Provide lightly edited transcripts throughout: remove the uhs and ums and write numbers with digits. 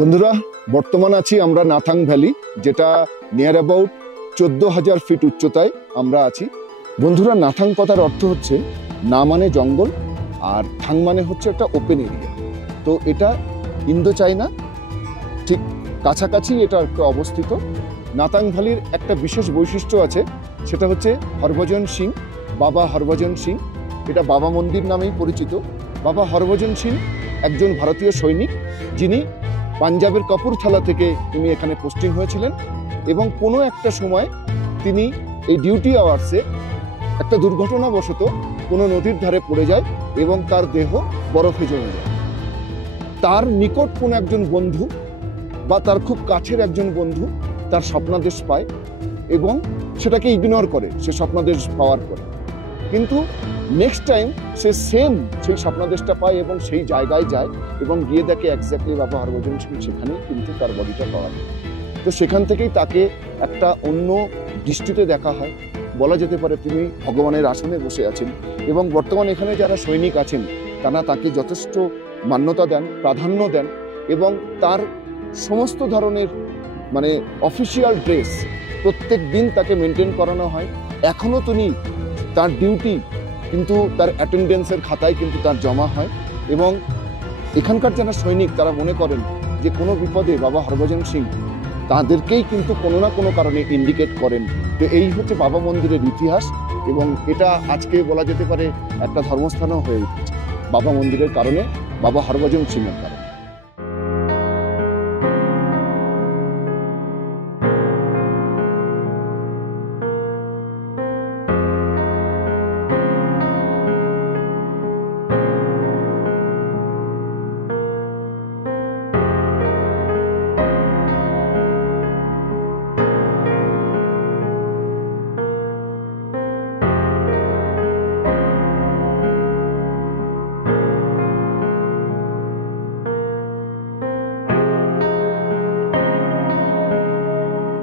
বন্ধুরা, বর্তমান আছি আমরা নাথাং ভ্যালি, যেটা নিয়ার অ্যাবাউট 14,000 ফিট উচ্চতায় আমরা আছি। বন্ধুরা, নাথাং কথার অর্থ হচ্ছে না মানে জঙ্গল, আর থাং মানে হচ্ছে একটা ওপেন এরিয়া। তো এটা ইন্দো চায়না ঠিক কাছাকাছি এটা একটা অবস্থিত। নাথাং ভ্যালির একটা বিশেষ বৈশিষ্ট্য আছে, সেটা হচ্ছে হরভজন সিং, বাবা হরভজন সিং। এটা বাবা মন্দির নামেই পরিচিত। বাবা হরভজন সিং একজন ভারতীয় সৈনিক, যিনি পাঞ্জাবের কাপুরথালা থেকে তিনি এখানে পোস্টিং হয়েছিলেন, এবং কোনো একটা সময় তিনি এই ডিউটি আওয়ার্সে একটা দুর্ঘটনাবশত কোনো নদীর ধারে পড়ে যায় এবং তার দেহ বরফে জমে যায়। তার নিকট কোনো একজন বন্ধু বা তার খুব কাছের একজন বন্ধু তার স্বপ্নাদেশ পায় এবং সেটাকে ইগনোর করে সে স্বপ্নাদেশ পাওয়ার পরে। কিন্তু নেক্সট টাইম সে সেই স্বপ্নাদেশটা পায় এবং সেই জায়গায় যায় এবং গিয়ে দেখে এক্স্যাক্টলি বাবা হরভজন সিং সেখানেই কিন্তু তার বডিটা পাওয়া যায়। তো সেখান থেকেই তাকে একটা অন্য দৃষ্টিতে দেখা হয়। বলা যেতে পারে তিনি ভগবানের আসনে বসে আছেন, এবং বর্তমানে এখানে যারা সৈনিক আছেন তারা তাকে যথেষ্ট মান্যতা দেন, প্রাধান্য দেন, এবং তার সমস্ত ধরনের অফিসিয়াল ড্রেস প্রত্যেক দিন তাকে মেনটেন করানো হয়। এখনো তিনি তার ডিউটি কিন্তু তার অ্যাটেন্ডেন্সের খাতায় কিন্তু তার জমা হয়, এবং এখানকার যারা সৈনিক তারা মনে করেন যে কোনো বিপদে বাবা হরভজন সিং তাদেরকেই কিন্তু কোনো না কোনো কারণে ইন্ডিকেট করেন। তো এই হচ্ছে বাবা মন্দিরের ইতিহাস, এবং এটা আজকে বলা যেতে পারে একটা ধর্মস্থানও হয়ে উঠেছে বাবা মন্দিরের কারণে, বাবা হরভজন সিংয়ের কারণে।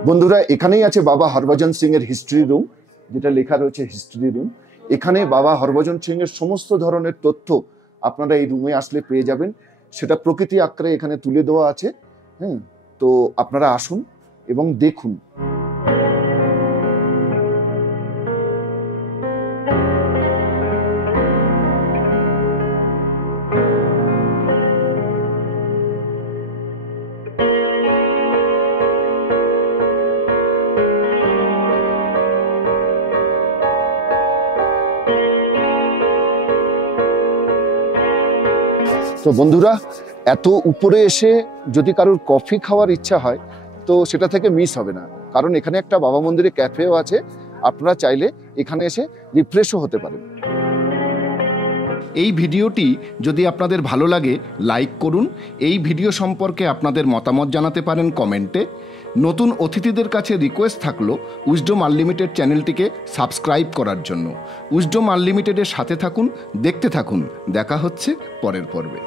বন্ধুরা, এখানেই আছে বাবা হরভজন সিং এর হিস্ট্রি রুম, যেটা লেখা রয়েছে হিস্ট্রি রুম। এখানে বাবা হরভজন সিং এর সমস্ত ধরনের তথ্য আপনারা এই রুমে আসলে পেয়ে যাবেন। সেটা প্রকৃতি আকারে এখানে তুলে দেওয়া আছে। তো আপনারা আসুন এবং দেখুন। তো বন্ধুরা, এত উপরে এসে যদি কারোর কফি খাওয়ার ইচ্ছা হয় তো সেটা থেকে মিস হবে না, কারণ এখানে একটা বাবা মন্দিরে ক্যাফেও আছে। আপনারা চাইলে এখানে এসে রিফ্রেশও হতে পারেন। এই ভিডিওটি যদি আপনাদের ভালো লাগে লাইক করুন। এই ভিডিও সম্পর্কে আপনাদের মতামত জানাতে পারেন কমেন্টে। নতুন অতিথিদের কাছে রিকোয়েস্ট থাকলো উইজডম আনলিমিটেড চ্যানেলটিকে সাবস্ক্রাইব করার জন্য। উইজডম আনলিমিটেডের সাথে থাকুন, দেখতে থাকুন। দেখা হচ্ছে পরের পর্বে।